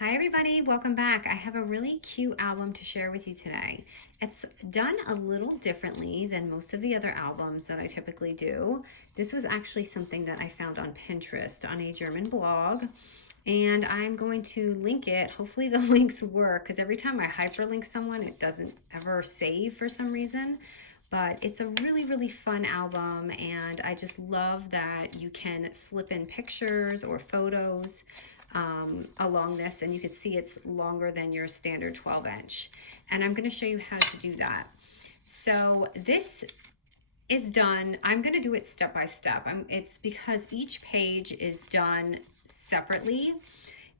Hi everybody, welcome back. I have a really cute album to share with you today. It's done a little differently than most of the other albums that I typically do. This was actually something that I found on Pinterest on a German blog, and I'm going to link it. Hopefully the links work, because every time I hyperlink someone it doesn't ever save for some reason. But it's a really fun album, and I just love that you can slip in pictures or photos along this, and you can see it's longer than your standard 12-inch. And I'm going to show you how to do that. So this is done, I'm going to do it step by step. It's because each page is done separately,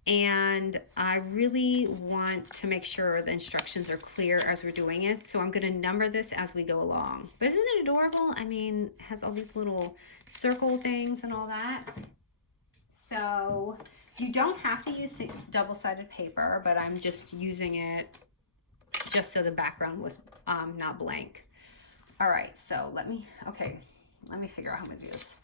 and I really want to make sure the instructions are clear as we're doing it. So I'm going to number this as we go along. But isn't it adorable? I mean, it has all these little circle things and all that. So you don't have to use double-sided paper, but I'm just using it just so the background was not blank. All right, so let me figure out how I'm gonna do this.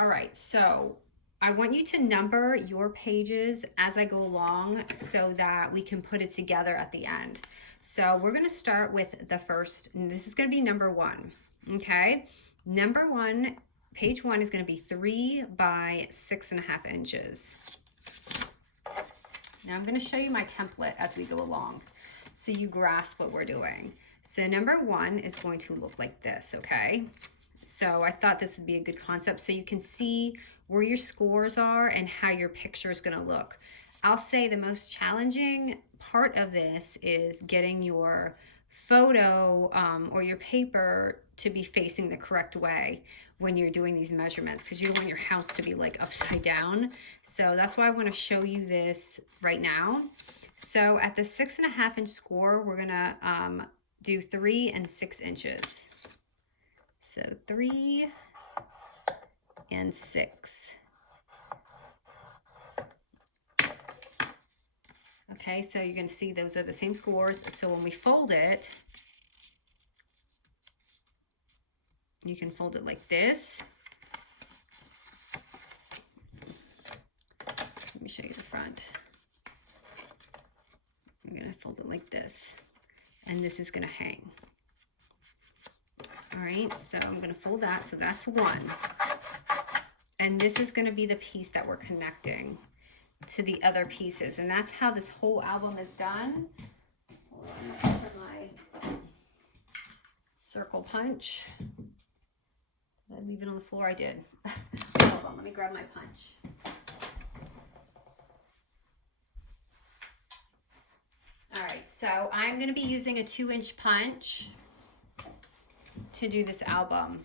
All right, so I want you to number your pages as I go along so that we can put it together at the end. So we're gonna start with the first, and this is gonna be number 1, okay? Number 1, page 1 is gonna be 3 by 6.5 inches. Now I'm gonna show you my template as we go along so you grasp what we're doing. So number 1 is going to look like this, okay? So I thought this would be a good concept so you can see where your scores are and how your picture is gonna look. I'll say the most challenging part of this is getting your photo or your paper to be facing the correct way when you're doing these measurements, because you don't want your house to be like upside down. So that's why I want to show you this right now. So at the 6.5 inch score, we're gonna do 3 and 6 inches. So 3 and 6. Okay, so you're gonna see those are the same scores. So when we fold it, you can fold it like this. Let me show you the front. I'm gonna fold it like this, and this is gonna hang. All right, so I'm gonna fold that, so that's 1. And this is gonna be the piece that we're connecting to the other pieces, and that's how this whole album is done. Hold on, let me put my circle punch. Did I leave it on the floor? I did. Hold on, let me grab my punch. All right, so I'm going to be using a 2-inch punch to do this album.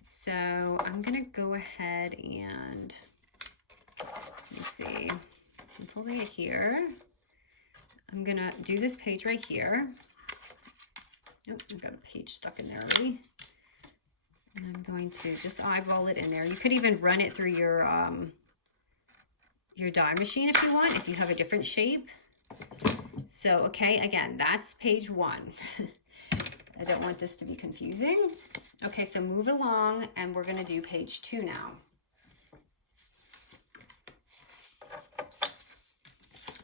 So I'm going to go ahead and, let me see, so I'm folding it here. I'm going to do this page right here. Oh, I've got a page stuck in there already. And I'm going to just eyeball it in there. You could even run it through your die machine if you want, if you have a different shape. So, okay, again, that's page 1. I don't want this to be confusing. Okay, so move along, and we're going to do page 2 now.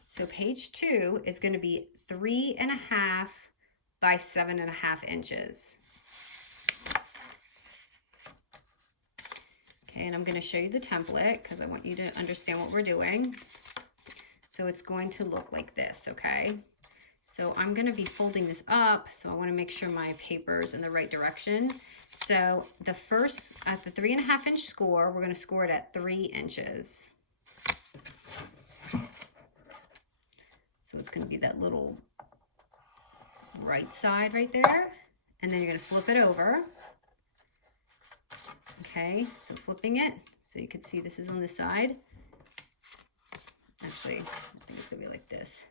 So page 2 is going to be 3.5 by 7.5 inches. Okay, and I'm going to show you the template because I want you to understand what we're doing. So it's going to look like this, okay? So I'm going to be folding this up, so I want to make sure my paper is in the right direction. So the first, at the 3.5 inch score, we're going to score it at 3 inches. So it's going to be that little right side right there. And then you're going to flip it over. Okay, so flipping it, so you can see this is on the side. Actually, I think it's gonna be like this.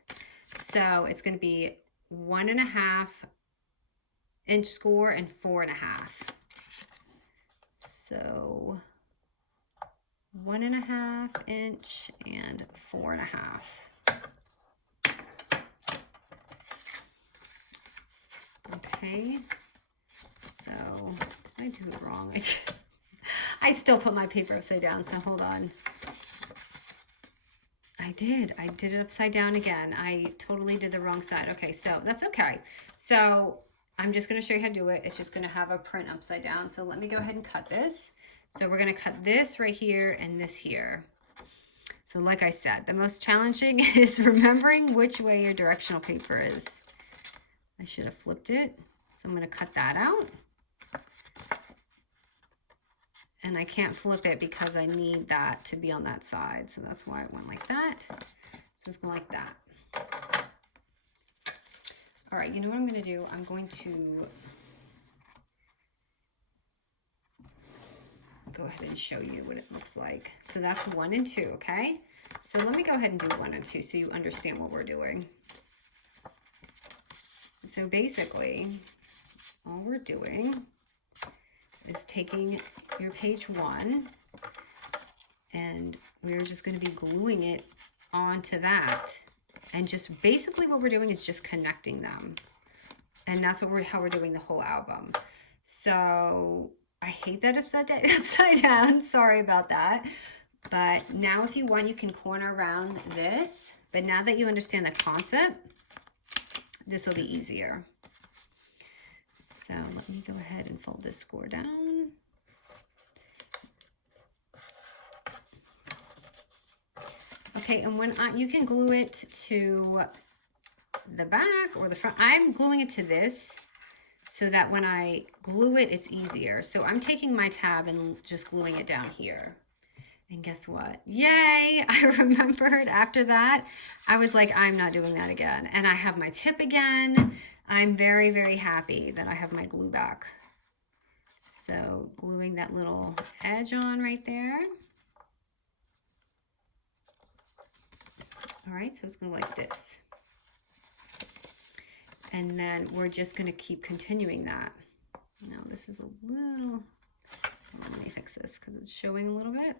So it's gonna be 1.5 inch score and 4.5. So 1.5 inch and 4.5. Okay, so did I do it wrong? I still put my paper upside down, so hold on. I did it upside down again. I totally did the wrong side. Okay, so that's okay. So I'm just going to show you how to do it. It's just going to have a print upside down. So let me go ahead and cut this. So we're going to cut this right here and this here. So like I said, the most challenging is remembering which way your directional paper is. I should have flipped it. So I'm going to cut that out. And I can't flip it because I need that to be on that side. So that's why it went like that. So it's going like that. All right, you know what I'm going to do? I'm going to go ahead and show you what it looks like. So that's 1 and 2, okay? So let me go ahead and do 1 and 2 so you understand what we're doing. So basically, all we're doing is taking your page 1 and we're just going to be gluing it onto that. And just basically what we're doing is just connecting them. And that's what how we're doing the whole album. So I hate that upside down. Sorry about that. But now if you want, you can corner around this. But now that you understand the concept, this will be easier. So let me go ahead and fold this score down. Okay, and when you can glue it to the back or the front. I'm gluing it to this so that when I glue it, it's easier. So I'm taking my tab and just gluing it down here. And guess what? Yay! I remembered after that, I was like, I'm not doing that again. And I have my tip again. I'm very, very happy that I have my glue back. So gluing that little edge on right there. All right, so it's going to look like this. And then we're just going to keep continuing that. Now this is a little, let me fix this because it's showing a little bit.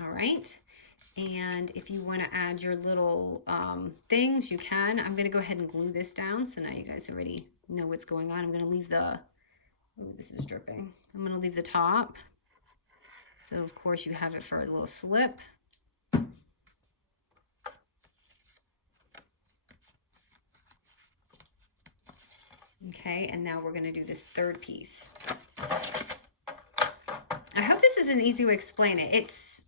All right. And if you want to add your little things, you can. I'm going to go ahead and glue this down. So now you guys already know what's going on. I'm going to leave the, oh, this is dripping. I'm going to leave the top. So of course you have it for a little slip. Okay, and now we're going to do this third piece. I hope this is an easy way to explain it.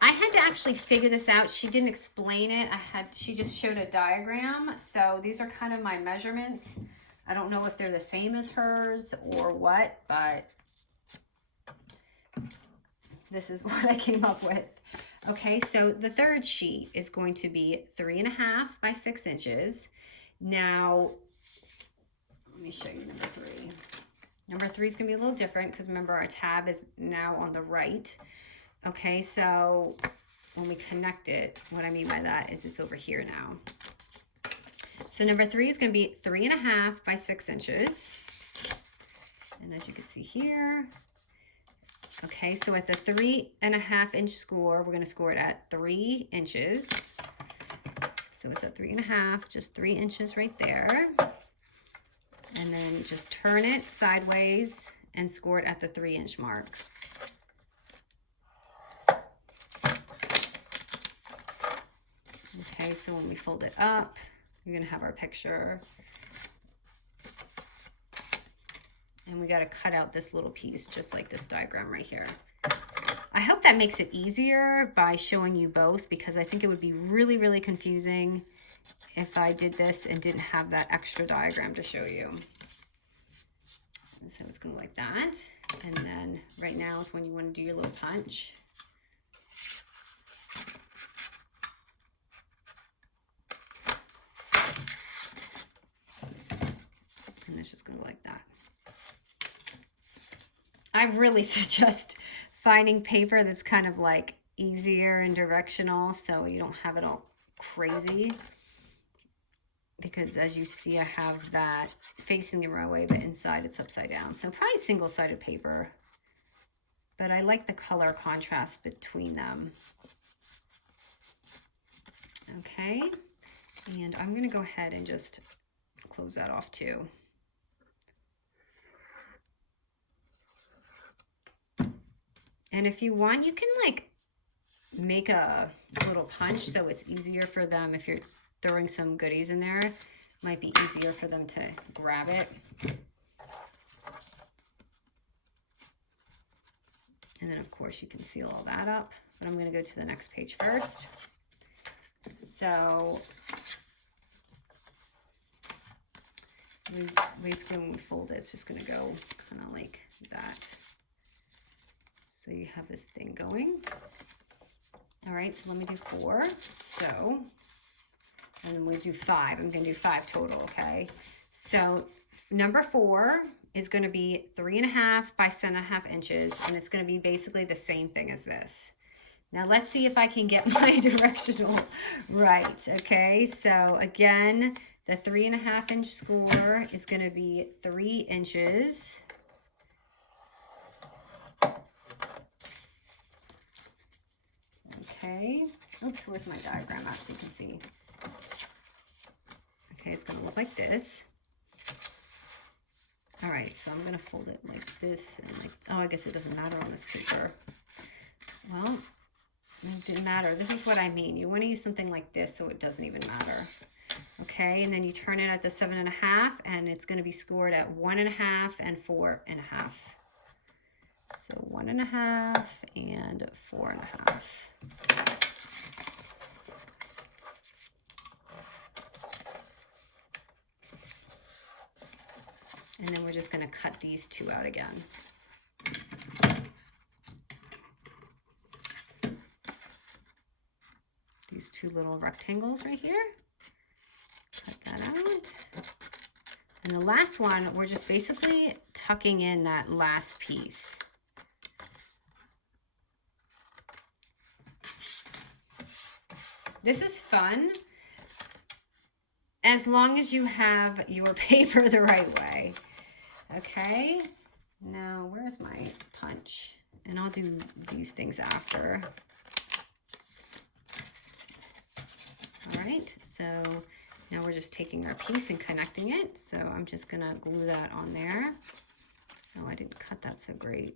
I had to actually figure this out. She didn't explain it. She just showed a diagram. So these are kind of my measurements. I don't know if they're the same as hers or what, but this is what I came up with. Okay, so the third sheet is going to be 3.5 by 6 inches. Now, let me show you number 3. Number 3 is going to be a little different because remember our tab is now on the right. Okay, so when we connect it, what I mean by that is it's over here now. So number 3 is going to be 3.5 by 6 inches. And as you can see here, okay, so at the 3.5 inch score, we're going to score it at 3 inches. So it's at 3.5, just 3 inches right there. And then just turn it sideways and score it at the 3 inch mark. Okay, so when we fold it up, you're going to have our picture. And we got to cut out this little piece, just like this diagram right here. I hope that makes it easier by showing you both, because I think it would be really, really confusing if I did this and didn't have that extra diagram to show you. And so it's going to look like that. And then right now is when you want to do your little punch. And it's just going to look like that. I really suggest finding paper that's kind of like easier and directional so you don't have it all crazy. Because as you see, I have that facing the right way, but inside it's upside down. So probably single-sided paper. But I like the color contrast between them. Okay. And I'm going to go ahead and just close that off too. And if you want, you can like make a little punch so it's easier for them if you're throwing some goodies in there. It might be easier for them to grab it. And then of course you can seal all that up, but I'm going to go to the next page first. So basically when we fold it, it's just going to go kind of like that. So you have this thing going. All right, so let me do 4. So, and then we do 5. I'm going to do 5 total, okay? So number 4 is going to be 3.5 by 7.5 inches, and it's going to be basically the same thing as this. Now let's see if I can get my directional right, okay? So again, the 3.5 inch score is going to be 3 inches. Okay. Oops, where's my diagram at so you can see? Okay, it's going to look like this. All right, so I'm going to fold it like this and like, oh, I guess it doesn't matter on this paper. Well, it didn't matter. This is what I mean. You want to use something like this so it doesn't even matter. Okay, and then you turn it at the 7.5 and it's going to be scored at 1.5 and 4.5. So 1.5 and 4.5. And then we're just going to cut these 2 out again. These 2 little rectangles right here. Cut that out. And the last one, we're just basically tucking in that last piece. This is fun as long as you have your paper the right way. Okay, now where's my punch? And I'll do these things after. All right, so now we're just taking our piece and connecting it. So I'm just gonna glue that on there. Oh, I didn't cut that so great.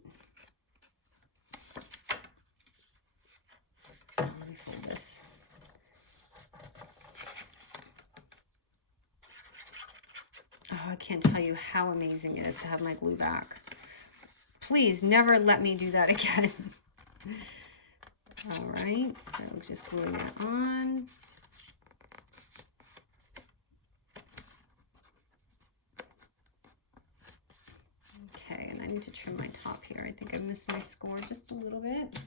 Let me fold this. Oh, I can't tell you how amazing it is to have my glue back. Please never let me do that again. All right, so just gluing that on. Okay, and I need to trim my top here. I think I missed my score just a little bit.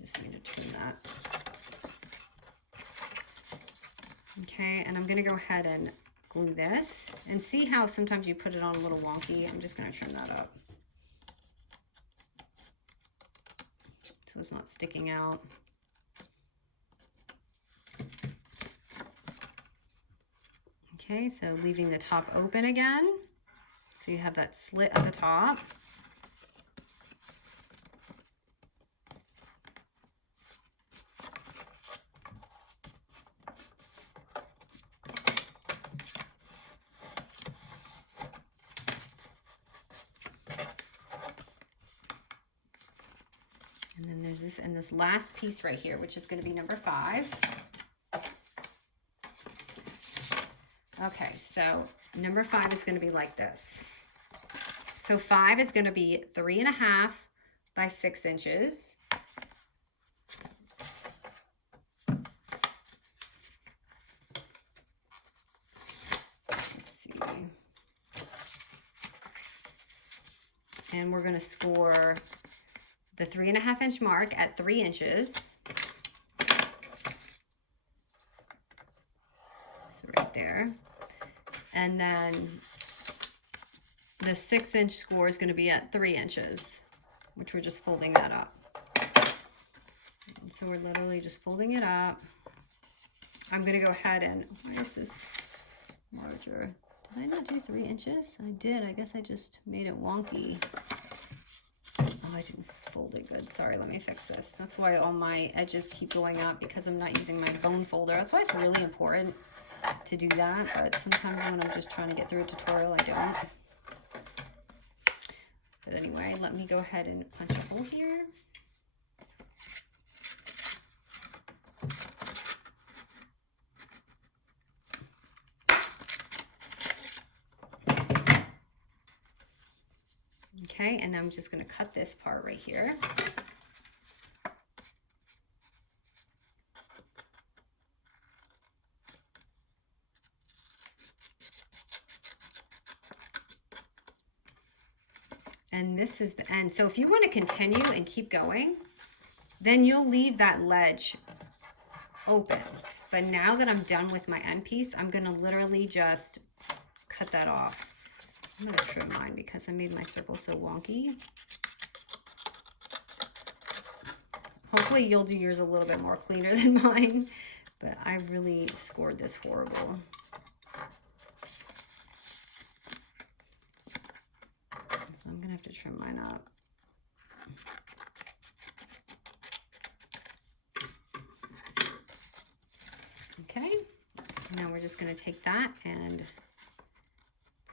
Just need to trim that. Okay, and I'm going to go ahead and glue this. And see how sometimes you put it on a little wonky? I'm just going to trim that up, so it's not sticking out. Okay, so leaving the top open again. So you have that slit at the top. And then there's this and this last piece right here, which is going to be number 5. Okay, so number 5 is going to be like this. So 5 is going to be 3.5 by 6 inches. Let's see. And we're going to score the 3.5 inch mark at 3 inches. So right there. And then the 6 inch score is going to be at 3 inches, which we're just folding that up. And so we're literally just folding it up. I'm going to go ahead and, why is this marker? Did I not do 3 inches? I did. I guess I just made it wonky. Oh, I didn't fold it good. Sorry, let me fix this. That's why all my edges keep going up, because I'm not using my bone folder. That's why it's really important to do that, but sometimes when I'm just trying to get through a tutorial, I don't. But anyway, let me go ahead and punch a hole here. Okay, and I'm just going to cut this part right here. And this is the end. So if you want to continue and keep going, then you'll leave that ledge open. But now that I'm done with my end piece, I'm going to literally just cut that off. I'm going to trim mine because I made my circle so wonky. Hopefully you'll do yours a little bit more cleaner than mine, but I really scored this horrible. So I'm going to have to trim mine up. Okay, now we're just going to take that and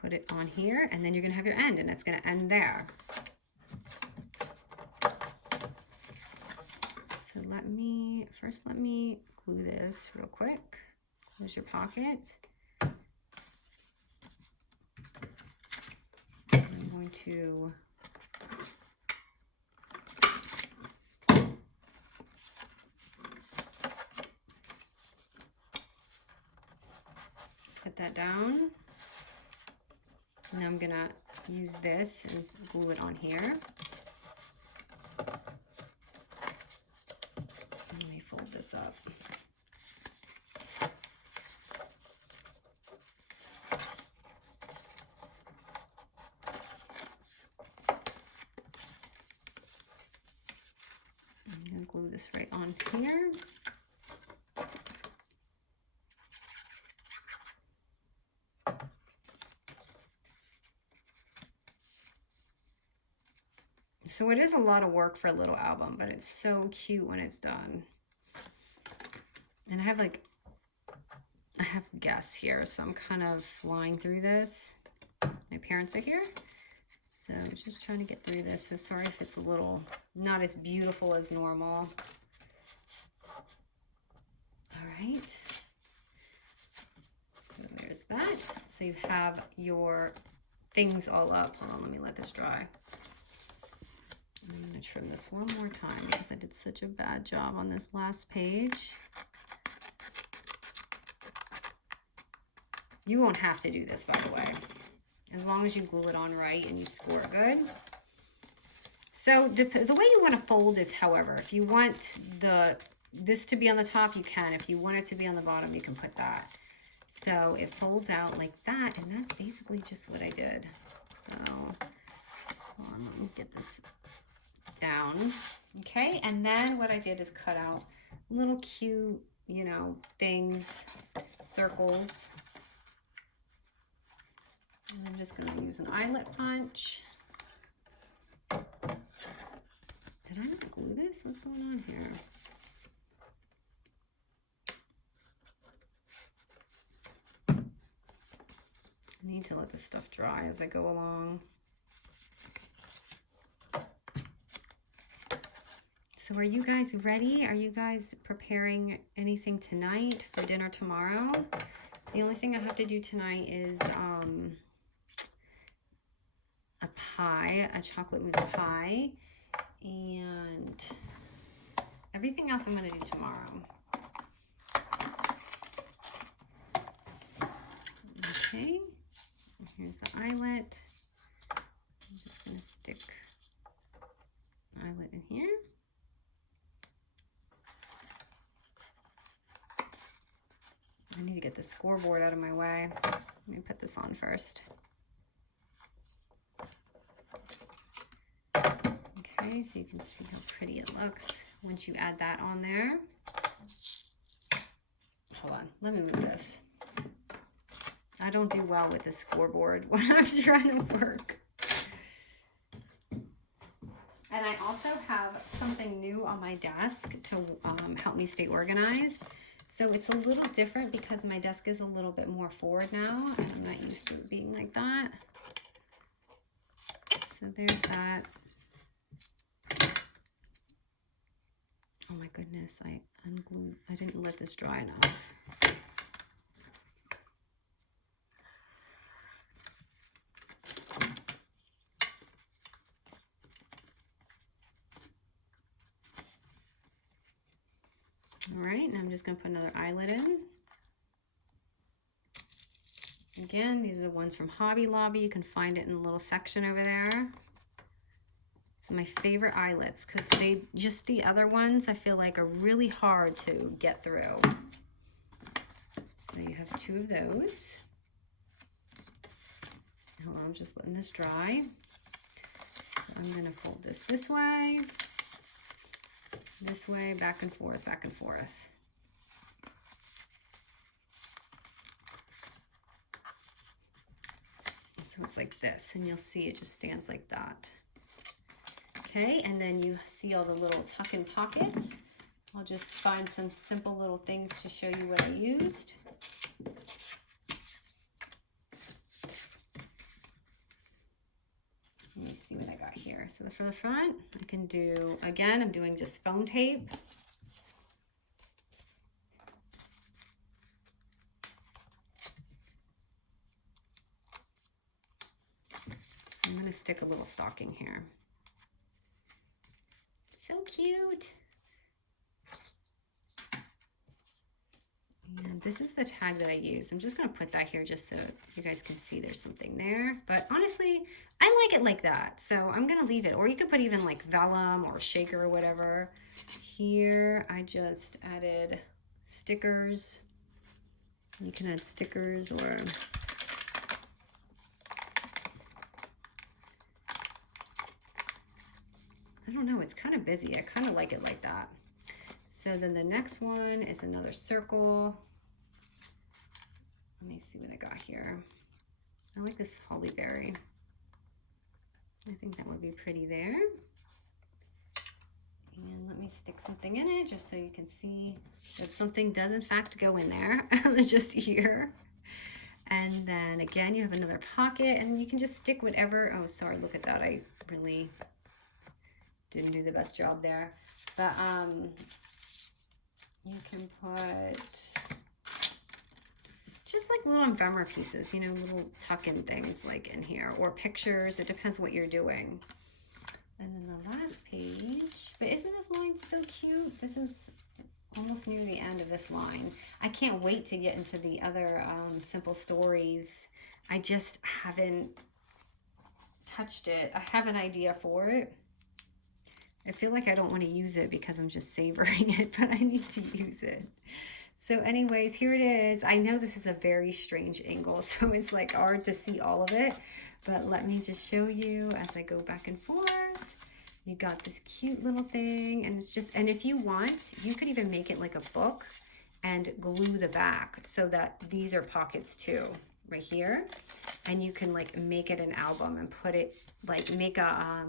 put it on here, and then you're going to have your end, and it's going to end there. So let me glue this real quick. Close your pocket. I'm going to put that down. Now I'm gonna use this and glue it on here. Let me fold this up. I'm gonna glue this right on here. So it is a lot of work for a little album, but it's so cute when it's done. And I have guests here, so I'm kind of flying through this. My parents are here, so just trying to get through this. So sorry if it's a little not as beautiful as normal. All right. So there's that. So you have your things all up. Hold on, let me let this dry. I'm going to trim this one more time because I did such a bad job on this last page. You won't have to do this, by the way, as long as you glue it on right and you score good. So the way you want to fold is, however, if you want this to be on the top, you can. If you want it to be on the bottom, you can put that. So it folds out like that, and that's basically just what I did. So hold on, let me get this down. Okay, and then what I did is cut out little cute, you know, things, circles. And I'm just going to use an eyelet punch. Did I not glue this? What's going on here? I need to let this stuff dry as I go along. So are you guys ready? Are you guys preparing anything tonight for dinner tomorrow? The only thing I have to do tonight is a pie, a chocolate mousse pie, and everything else I'm going to do tomorrow. Okay, here's the eyelet. I'm just going to stick eyelet in here. I need to get the scoreboard out of my way. Let me put this on first. Okay, so you can see how pretty it looks once you add that on there. Hold on, let me move this. I don't do well with the scoreboard when I'm trying to work. And I also have something new on my desk to help me stay organized. So it's a little different because my desk is a little bit more forward now, and I'm not used to it being like that. So there's that. Oh my goodness, I unglued, I didn't let this dry enough. All right, and I'm just gonna put another eyelet in. Again, these are the ones from Hobby Lobby. You can find it in the little section over there. It's my favorite eyelets because just the other ones I feel like are really hard to get through. So you have 2 of those. Hold on, I'm just letting this dry. So I'm gonna fold this way, back and forth, back and forth. So it's like this, and you'll see it just stands like that. Okay, and then you see all the little tuck-in pockets. I'll just find some simple little things to show you what I used. Let me see what I got here. So for the front, I can do, again, I'm doing just foam tape. So I'm going to stick a little stocking here. So cute. And this is the tag that I use. I'm just going to put that here just so you guys can see there's something there. But honestly, I like it like that. So I'm going to leave it. Or you could put even like vellum or shaker or whatever. Here, I just added stickers. You can add stickers or... I don't know, it's kind of busy. I kind of like it like that. So then the next one is another circle. Let me see what I got here. I like this holly berry. I think that would be pretty there. And let me stick something in it just so you can see that something does in fact go in there, just here. And then again, you have another pocket and you can just stick whatever. Oh, sorry, look at that. I really didn't do the best job there. But you can put just like little ephemera pieces, you know, little tuck-in things like in here, or pictures. It depends what you're doing. And then the last page, but isn't this line so cute? This is almost near the end of this line. I can't wait to get into the other simple stories. I just haven't touched it. I have an idea for it. I feel like I don't want to use it because I'm just savoring it, but I need to use it. So anyways, here it is. I know this is a very strange angle, so it's like hard to see all of it, but let me just show you as I go back and forth. You got this cute little thing, and it's just, and if you want, you could even make it like a book and glue the back so that these are pockets too, right here. And you can like make it an album and put it, like make a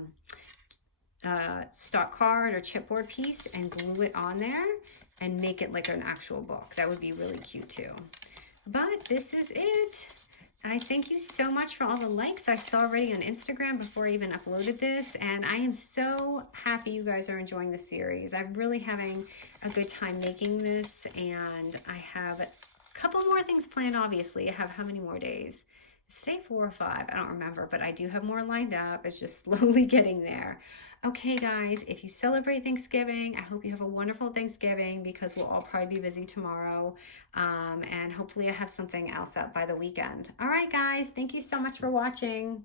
stock card or chipboard piece and glue it on there and make it like an actual book. That would be really cute too. But this is it. I thank you so much for all the likes I saw already on Instagram before I even uploaded this, and I am so happy you guys are enjoying the series. I'm really having a good time making this, and I have a couple more things planned, obviously. I have how many more days? Stay 4 or 5, I don't remember, but I do have more lined up. It's just slowly getting there. Okay, guys, if you celebrate Thanksgiving, I hope you have a wonderful Thanksgiving because we'll all probably be busy tomorrow. And hopefully I have something else up by the weekend. All right, guys, thank you so much for watching.